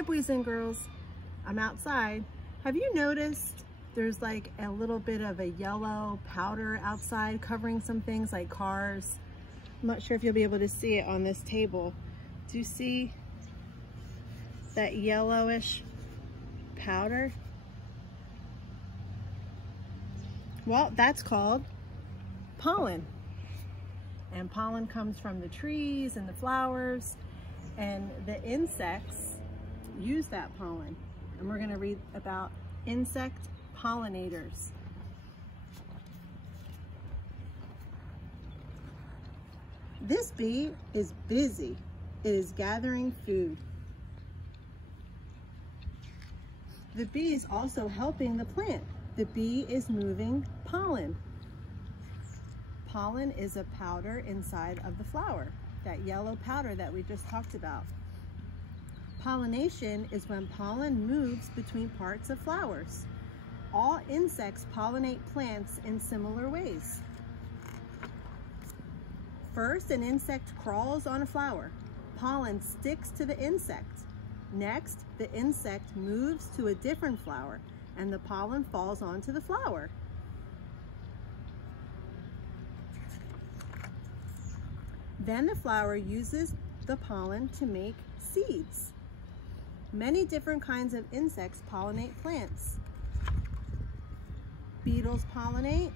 Hi boys and girls, I'm outside. Have you noticed there's like a little bit of a yellow powder outside covering some things like cars? I'm not sure if you'll be able to see it on this table. Do you see that yellowish powder? Well, that's called pollen. And pollen comes from the trees and the flowers, and the insects use that pollen. And we're going to read about insect pollinators. This bee is busy. It is gathering food. The bee is also helping the plant. The bee is moving pollen. Pollen is a powder inside of the flower, that yellow powder that we just talked about. Pollination is when pollen moves between parts of flowers. All insects pollinate plants in similar ways. First, an insect crawls on a flower. Pollen sticks to the insect. Next, the insect moves to a different flower, and the pollen falls onto the flower. Then the flower uses the pollen to make seeds. Many different kinds of insects pollinate plants. Beetles pollinate,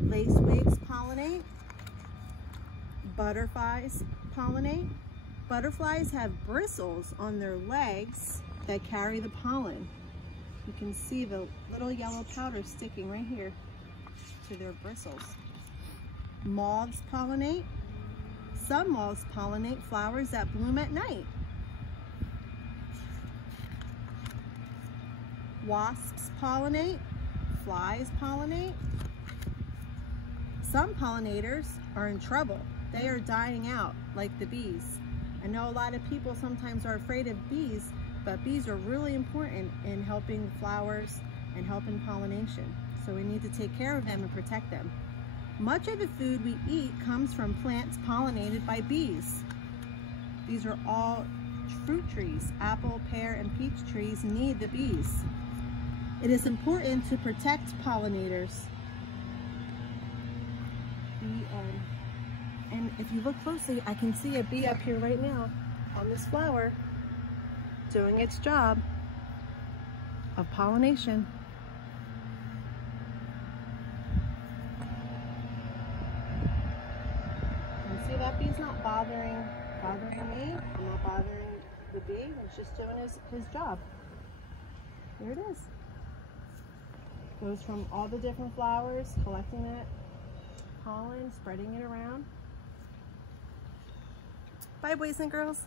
lacewings pollinate, butterflies pollinate. Butterflies have bristles on their legs that carry the pollen. You can see the little yellow powder sticking right here to their bristles. Moths pollinate. Some moths pollinate flowers that bloom at night. Wasps pollinate. Flies pollinate. Some pollinators are in trouble. They are dying out, like the bees. I know a lot of people sometimes are afraid of bees, but bees are really important in helping flowers and helping pollination. So we need to take care of them and protect them. Much of the food we eat comes from plants pollinated by bees. These are all fruit trees. Apple, pear, and peach trees need the bees. It is important to protect pollinators. And if you look closely, I can see a bee up here right now on this flower doing its job of pollination. And see, that bee's not bothering me. I'm not bothering the bee. It's just doing his job. There it is. Goes from all the different flowers, collecting that pollen, spreading it around. Bye, boys and girls.